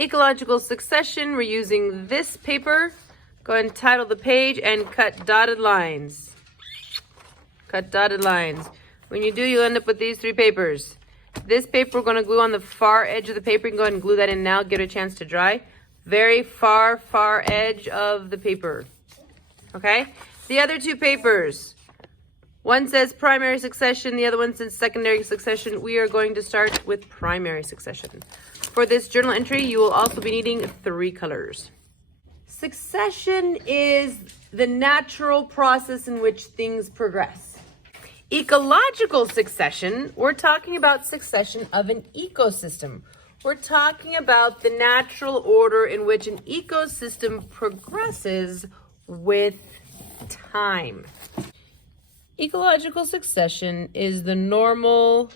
Ecological Succession, we're using this paper. Go ahead and title the page and cut dotted lines. Cut dotted lines. When you do, you'll end up with these 3 papers. This paper we're going to glue on the far edge of the paper. You can go ahead and glue that in now, give it a chance to dry. Very far edge of the paper. Okay? The other 2 papers. One says primary succession, the other one says secondary succession. We are going to start with primary succession. For this journal entry, you will also be needing 3 colors. Succession is the natural process in which things progress. Ecological succession, we're talking about succession of an ecosystem. We're talking about the natural order in which an ecosystem progresses with time. Ecological succession is the normal,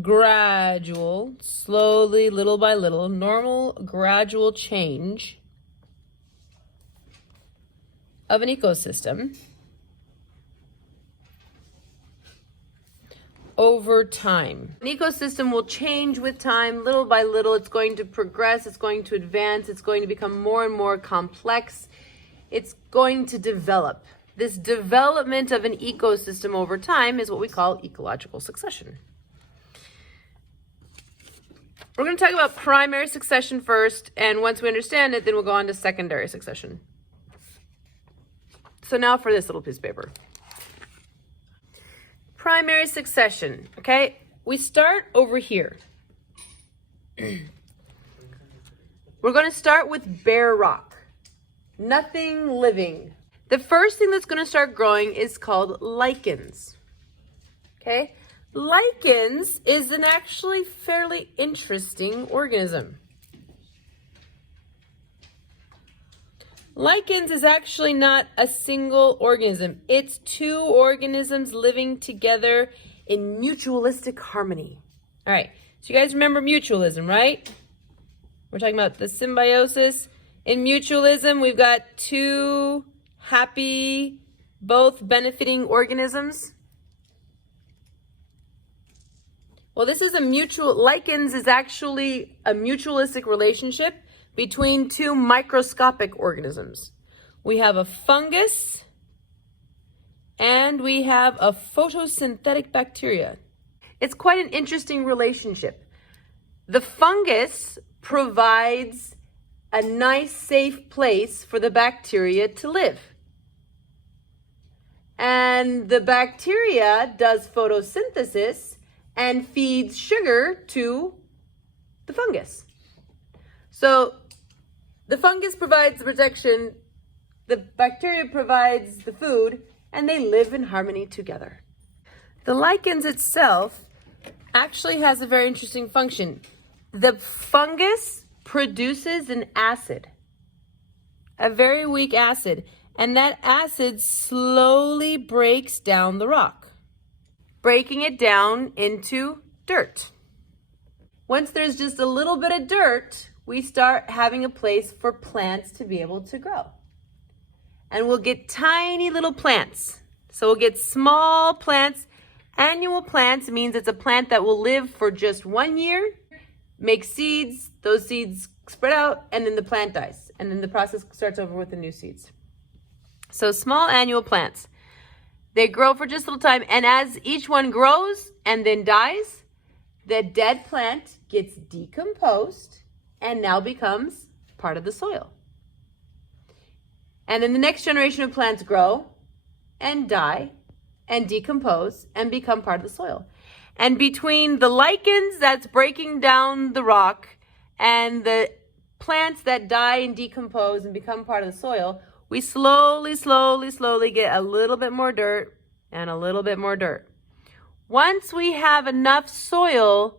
gradual, slowly, little by little, normal, gradual change of an ecosystem over time. An ecosystem will change with time, little by little. It's going to progress, it's going to advance, it's going to become more and more complex. It's going to develop. This development of an ecosystem over time is what we call ecological succession. We're going to talk about primary succession first, and once we understand it, then we'll go on to secondary succession. So now for this little piece of paper. Primary succession, okay? We start over here. We're going to start with bare rock. Nothing living. The first thing that's going to start growing is called lichens. Okay? Lichens is an actually fairly interesting organism. Lichens is actually not a single organism. It's 2 organisms living together in mutualistic harmony. All right, so you guys remember mutualism, right? We're talking about the symbiosis. In mutualism, we've got 2 happy, both benefiting organisms. Well, this is a lichens is actually a mutualistic relationship between 2 microscopic organisms. We have a fungus and we have a photosynthetic bacteria. It's quite an interesting relationship. The fungus provides a nice, safe place for the bacteria to live. And the bacteria does photosynthesis and feeds sugar to the fungus. So the fungus provides the protection, the bacteria provides the food, and they live in harmony together. The lichens itself actually has a very interesting function. The fungus produces an acid, a very weak acid, and that acid slowly breaks down the rock, breaking it down into dirt. Once there's just a little bit of dirt, we start having a place for plants to be able to grow. And we'll get tiny little plants. So we'll get small plants. Annual plants means it's a plant that will live for just 1 year, make seeds, those seeds spread out, and then the plant dies. And then the process starts over with the new seeds. So small annual plants. They grow for just a little time, and as each one grows and then dies, the dead plant gets decomposed and now becomes part of the soil. And then the next generation of plants grow and die and decompose and become part of the soil. And between the lichens that's breaking down the rock and the plants that die and decompose and become part of the soil, we slowly get a little bit more dirt and a little bit more dirt. Once we have enough soil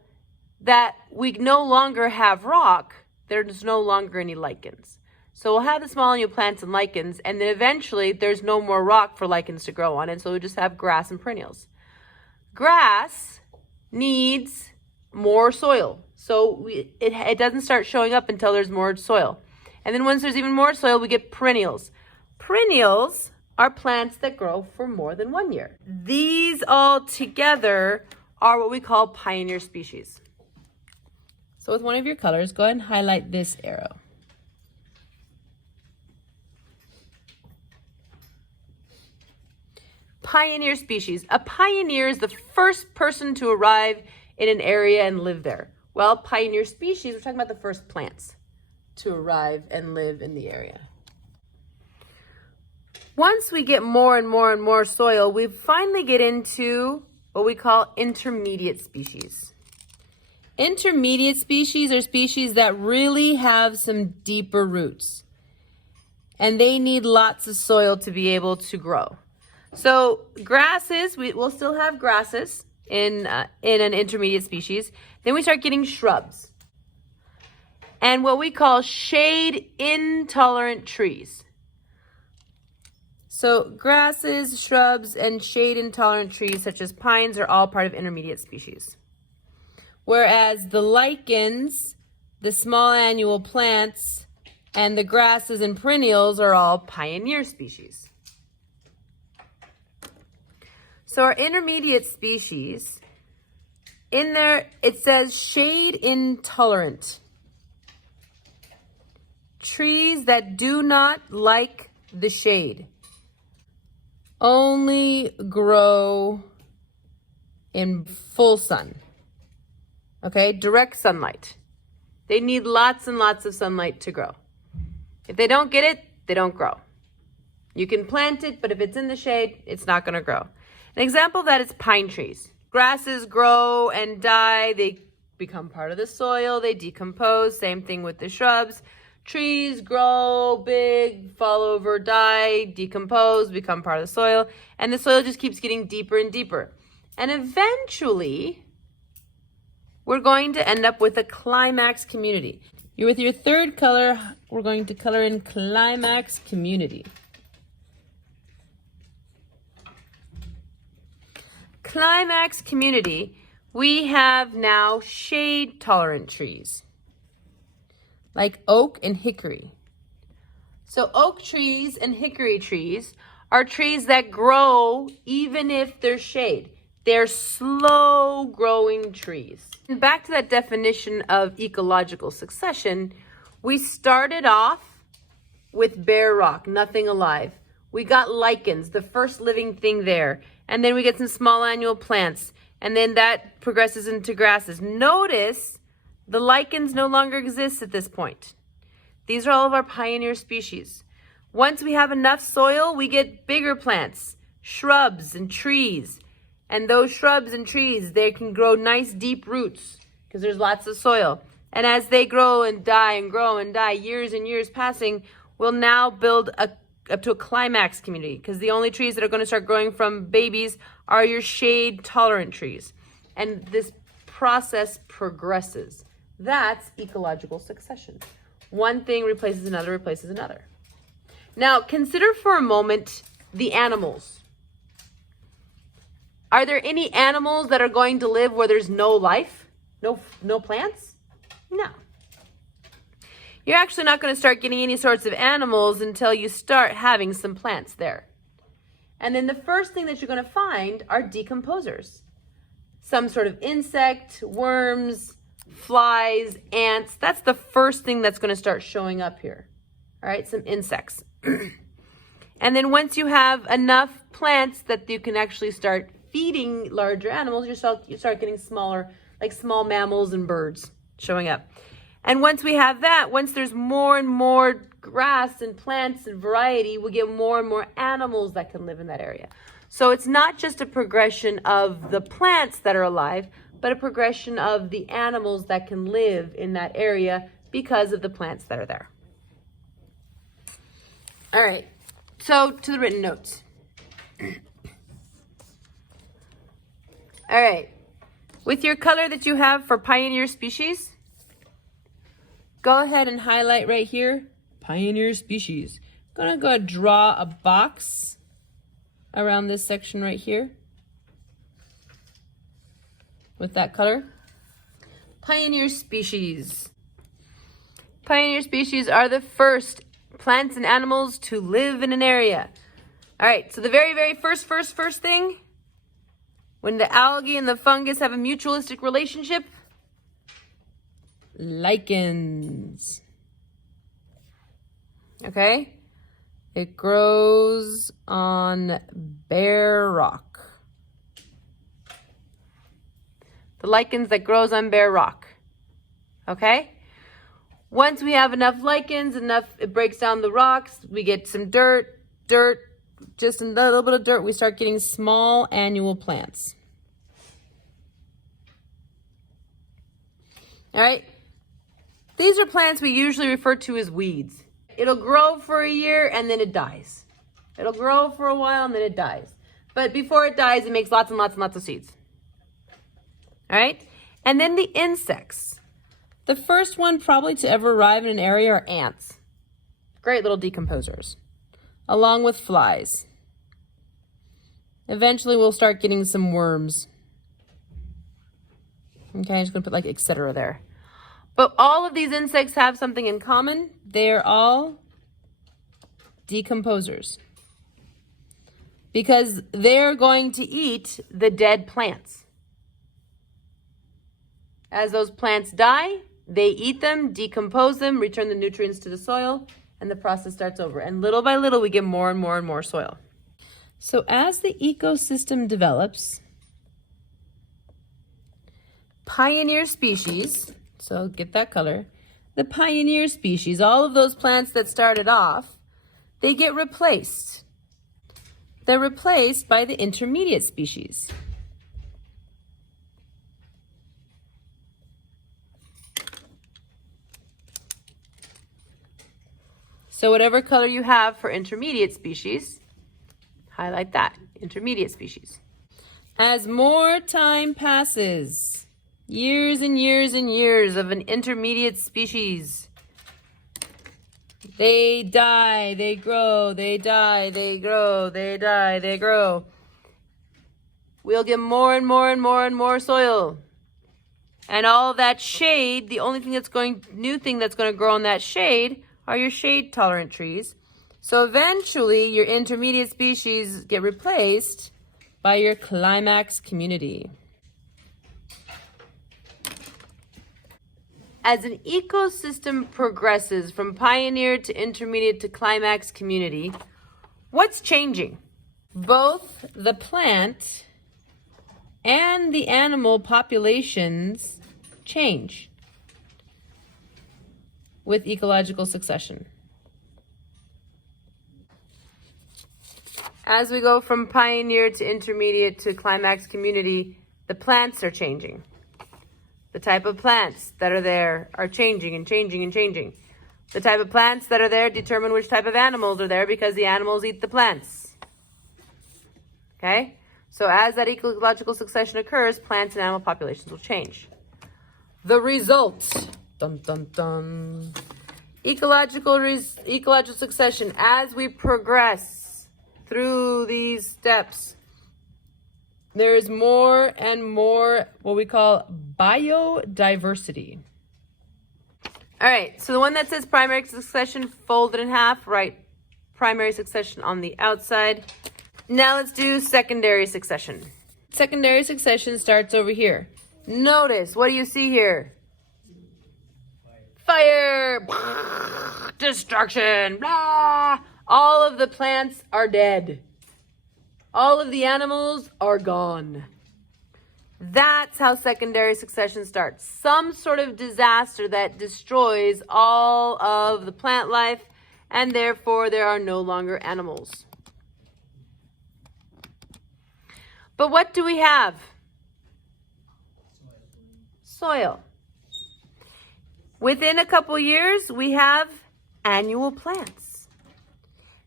that we no longer have rock, there's no longer any lichens. So we'll have the small annual plants and lichens, and then eventually there's no more rock for lichens to grow on, and so we just have grass and perennials. Grass needs more soil. So it doesn't start showing up until there's more soil. And then once there's even more soil, we get perennials. Perennials are plants that grow for more than 1 year. These all together are what we call pioneer species. So So with one of your colors, go ahead and highlight this arrow. Pioneer species. A pioneer is the first person to arrive in an area and live there. Well, pioneer species, we're talking about the first plants to arrive and live in the area. Once we get more and more and more soil, we finally get into what we call intermediate species. Intermediate species are species that really have some deeper roots, and they need lots of soil to be able to grow. So grasses, we'll still have grasses in an intermediate species. Then we start getting shrubs and what we call shade intolerant trees. So grasses, shrubs, and shade intolerant trees such as pines are all part of intermediate species. Whereas the lichens, the small annual plants, and the grasses and perennials are all pioneer species. So our intermediate species, in there it says shade intolerant. Trees that do not like the shade. Only grow in full sun. Okay, direct sunlight. They need lots and lots of sunlight to grow. If they don't get it, they don't grow. You can plant it, but if it's in the shade, it's not going to grow. An example of that is pine trees. Grasses grow and die. They become part of the soil. They decompose. Same thing with the shrubs. Trees grow big, fall over, die, decompose, become part of the soil. And the soil just keeps getting deeper and deeper. And eventually, we're going to end up with a climax community. You're with your third color, we're going to color in climax community. Climax community, we have now shade tolerant trees like oak and hickory. So oak trees and hickory trees are trees that grow even if there's shade. They're slow growing trees. And back to that definition of ecological succession, we started off with bare rock, nothing alive. We got lichens, the first living thing there. And then we get some small annual plants. And then that progresses into grasses. Notice the lichens no longer exist at this point. These are all of our pioneer species. Once we have enough soil, we get bigger plants, shrubs and trees. And those shrubs and trees, they can grow nice deep roots because there's lots of soil. And as they grow and die and grow and die, years and years passing, we'll now build up to a climax community because the only trees that are going to start growing from babies are your shade tolerant trees. And this process progresses. That's ecological succession. One thing replaces another, replaces another. Now, consider for a moment the animals. Are there any animals that are going to live where there's no life? No plants? No. You're actually not going to start getting any sorts of animals until you start having some plants there. And then the first thing that you're going to find are decomposers. Some sort of insect, worms, flies, ants. That's the first thing that's going to start showing up here. All right, some insects. And then once you have enough plants that you can actually start feeding larger animals, you start getting smaller, like small mammals and birds showing up. And once we have that, once there's more and more grass and plants and variety, we get more and more animals that can live in that area. So it's not just a progression of the plants that are alive, but a progression of the animals that can live in that area because of the plants that are there. All right, so to the written notes. All right, with your color that you have for pioneer species, go ahead and highlight right here, pioneer species. I'm gonna go ahead and draw a box around this section right here with that color. Pioneer species. Pioneer species are the first plants and animals to live in an area. All right, so the very first thing, when the algae and the fungus have a mutualistic relationship, lichens. Okay? It grows on bare rock. The lichens that grows on bare rock. Okay? Once we have enough lichens, it breaks down the rocks, we get some dirt, just a little bit of dirt, we start getting small annual plants. All right? These are plants we usually refer to as weeds. It'll grow for a year and then it dies. It'll grow for a while and then it dies. But before it dies, it makes lots and lots and lots of seeds. All right? And then the insects. The first one probably to ever arrive in an area are ants. Great little decomposers. Along with flies. Eventually we'll start getting some worms. Okay, I'm just going to put like etc. there. But all of these insects have something in common. They're all decomposers. Because they're going to eat the dead plants. As those plants die, they eat them, decompose them, return the nutrients to the soil, and the process starts over. And little by little, we get more and more and more soil. So as the ecosystem develops, pioneer species, so get that color, the pioneer species, all of those plants that started off, they get replaced. They're replaced by the intermediate species. So whatever color you have for intermediate species, highlight that, intermediate species. As more time passes, years and years and years of an intermediate species, they die, they grow, they die, they grow, they die, they grow. We'll get more and more and more and more soil. And all that shade, the only thing new thing that's going to grow in that shade are your shade tolerant trees. So eventually your intermediate species get replaced by your climax community. As an ecosystem progresses from pioneer to intermediate to climax community, what's changing? Both the plant and the animal populations change with ecological succession. As we go from pioneer to intermediate to climax community, the plants are changing. The type of plants that are there are changing and changing and changing. The type of plants that are there determine which type of animals are there because the animals eat the plants. Okay? So as that ecological succession occurs, plants and animal populations will change. The result. Dun, dun, dun. Ecological succession. As we progress through these steps, there is more and more what we call biodiversity. All right, so the one that says primary succession, fold it in half, write primary succession on the outside. Now let's do secondary succession. Secondary succession starts over here. Notice, what do you see here? Fire! Destruction! Blah! All of the plants are dead. All of the animals are gone. That's how secondary succession starts. Some sort of disaster that destroys all of the plant life, and therefore there are no longer animals. But what do we have? Soil. Within a couple years, we have annual plants.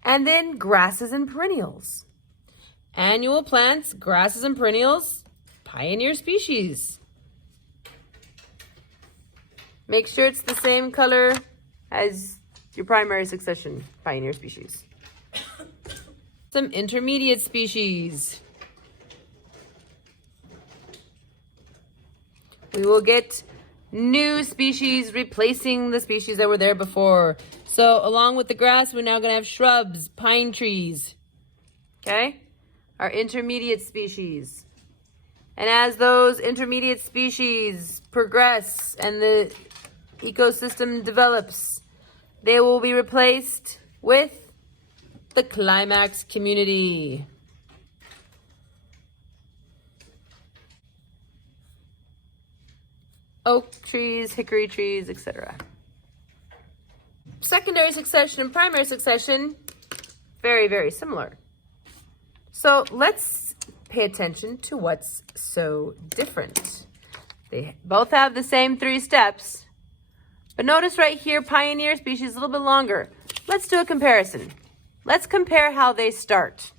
And then grasses and perennials. Annual plants, grasses and perennials, pioneer species. Make sure it's the same color as your primary succession, pioneer species. Some intermediate species. We will get new species replacing the species that were there before. So along with the grass, we're now going to have shrubs, pine trees. Okay? Our intermediate species. And as those intermediate species progress and the ecosystem develops, they will be replaced with the climax community. Oak trees, hickory trees, etc. Secondary succession and primary succession, very, very similar. So let's pay attention to what's so different. They both have the same 3 steps, but notice right here, pioneer species a little bit longer. Let's do a comparison. Let's compare how they start.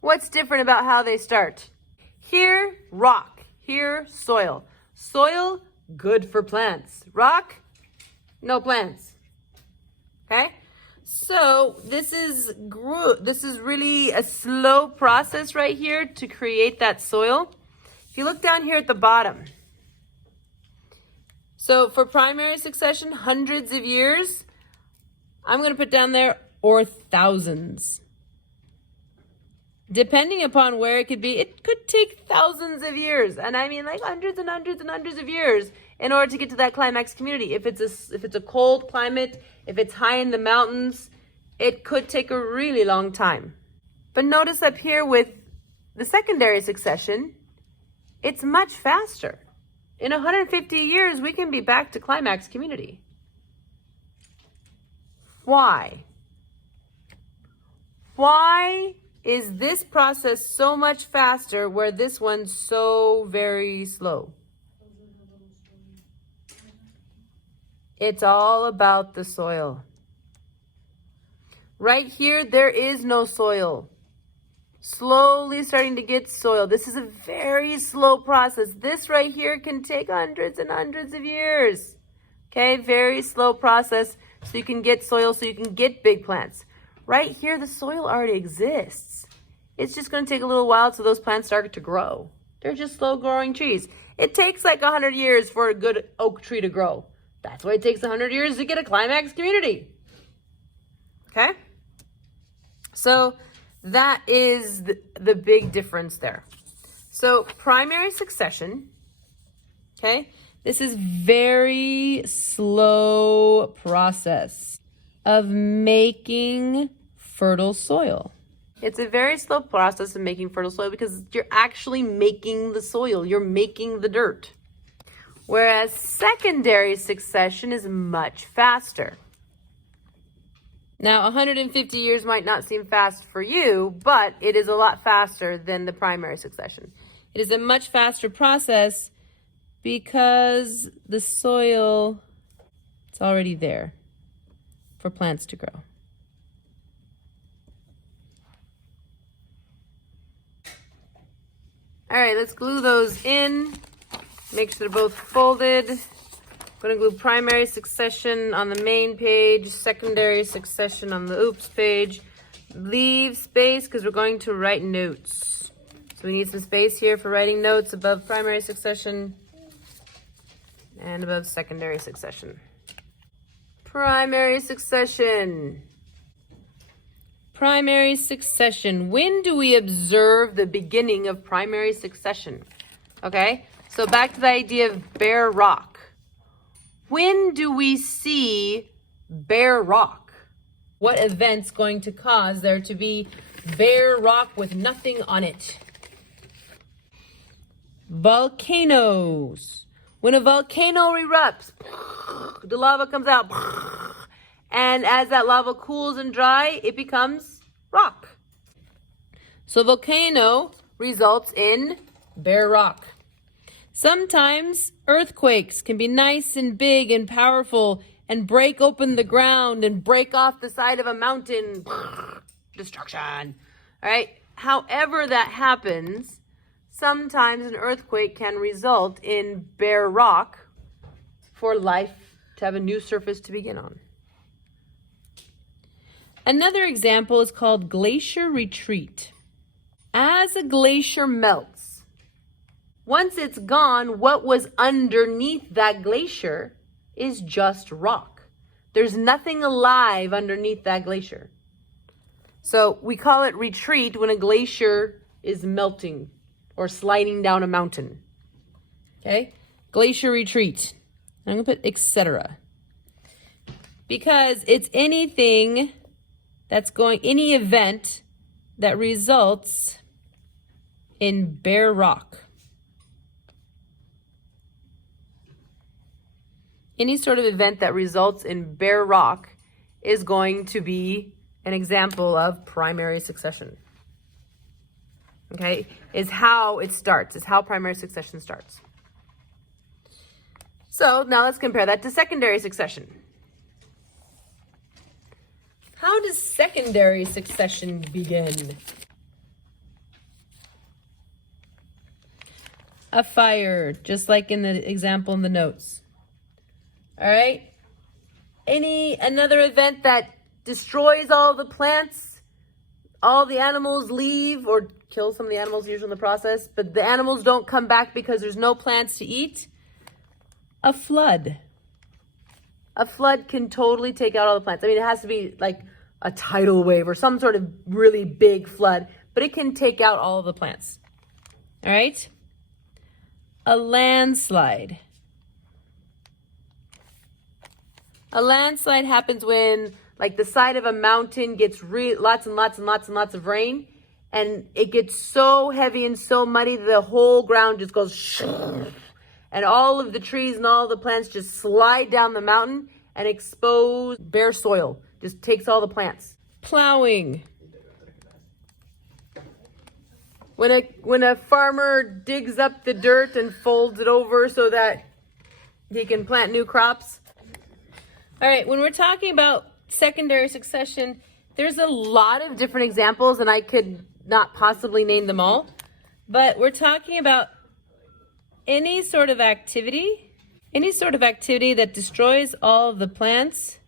What's different about how they start? Here, rock. Here, soil. Soil, good for plants. Rock, no plants. Okay? So this is really a slow process right here to create that soil. If you look down here at the bottom. So for primary succession, hundreds of years. I'm going to put down there, or thousands. Depending upon where it could be, it could take thousands of years. And I mean like hundreds and hundreds and hundreds of years in order to get to that climax community. If it's a cold climate, if it's high in the mountains, it could take a really long time. But notice up here with the secondary succession, it's much faster. In 150 years, we can be back to climax community. Why? Why is this process so much faster where this one's so very slow? It's all about the soil. Right here, there is no soil. Slowly starting to get soil. This is a very slow process. This right here can take hundreds and hundreds of years. Okay, very slow process so you can get soil, so you can get big plants. Right here, the soil already exists. It's just going to take a little while so those plants start to grow. They're just slow growing trees. It takes like 100 years for a good oak tree to grow. That's why it takes 100 years to get a climax community. Okay? So that is the big difference there. So primary succession, okay? This is very slow process of making fertile soil. It's a very slow process of making fertile soil because you're actually making the soil. You're making the dirt. Whereas secondary succession is much faster. Now, 150 years might not seem fast for you, but it is a lot faster than the primary succession. It is a much faster process because the soil is already there for plants to grow. All right, let's glue those in. Make sure they're both folded. I'm going to glue primary succession on the main page, secondary succession on the oops page. Leave space because we're going to write notes. So we need some space here for writing notes above primary succession and above secondary succession. Primary succession. Primary succession. When do we observe the beginning of primary succession? Okay, so back to the idea of bare rock. When do we see bare rock? What event's going to cause there to be bare rock with nothing on it? Volcanoes. When a volcano erupts, the lava comes out. And as that lava cools and dries, it becomes rock. So volcano results in bare rock. Sometimes earthquakes can be nice and big and powerful and break open the ground and break off the side of a mountain. Destruction. All right. However that happens, sometimes an earthquake can result in bare rock for life to have a new surface to begin on. Another example is called glacier retreat. As a glacier melts, once it's gone, what was underneath that glacier is just rock. There's nothing alive underneath that glacier. So we call it retreat when a glacier is melting or sliding down a mountain. Okay? glacier retreat. I'm going to put etc. Because it's anything that's any event that results in bare rock. Any sort of event that results in bare rock is going to be an example of primary succession. Okay, is how it starts, is how primary succession starts. So now let's compare that to secondary succession. How does secondary succession begin? A fire, just like in the example in the notes. All right. Another event that destroys all the plants, all the animals leave or kill some of the animals usually in the process, but the animals don't come back because there's no plants to eat. A flood. A flood can totally take out all the plants. I mean, it has to be like a tidal wave or some sort of really big flood, but it can take out all of the plants. All right. A landslide. A landslide happens when, like, the side of a mountain gets lots and lots and lots and lots of rain, and it gets so heavy and so muddy the whole ground just goes shh, and all of the trees and all the plants just slide down the mountain and expose bare soil. Just takes all the plants. Plowing. When a farmer digs up the dirt and folds it over so that he can plant new crops. All right, when we're talking about secondary succession, there's a lot of different examples, and I could not possibly name them all. But we're talking about any sort of activity that destroys all of the plants,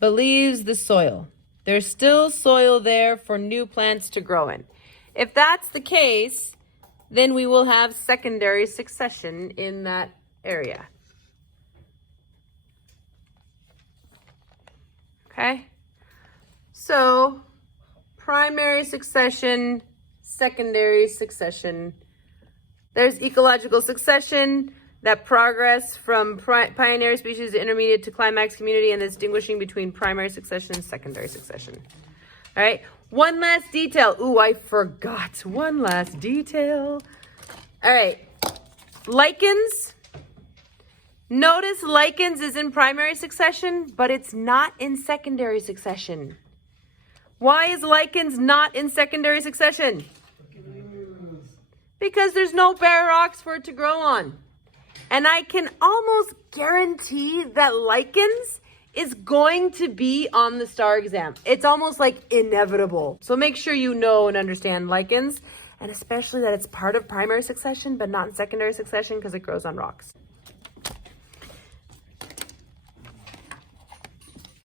but leaves the soil. There's still soil there for new plants to grow in. If that's the case, then we will have secondary succession in that area. Okay, so primary succession, secondary succession. There's ecological succession, that progress from pioneer species to intermediate to climax community, and the distinguishing between primary succession and secondary succession. All right, one last detail. Ooh, I forgot one last detail. All right, lichens. Notice lichens is in primary succession, but it's not in secondary succession. Why is lichens not in secondary succession? Because there's no bare rocks for it to grow on. And I can almost guarantee that lichens is going to be on the STAR exam. It's almost like inevitable. So make sure you know and understand lichens, and especially that it's part of primary succession, but not in secondary succession because it grows on rocks.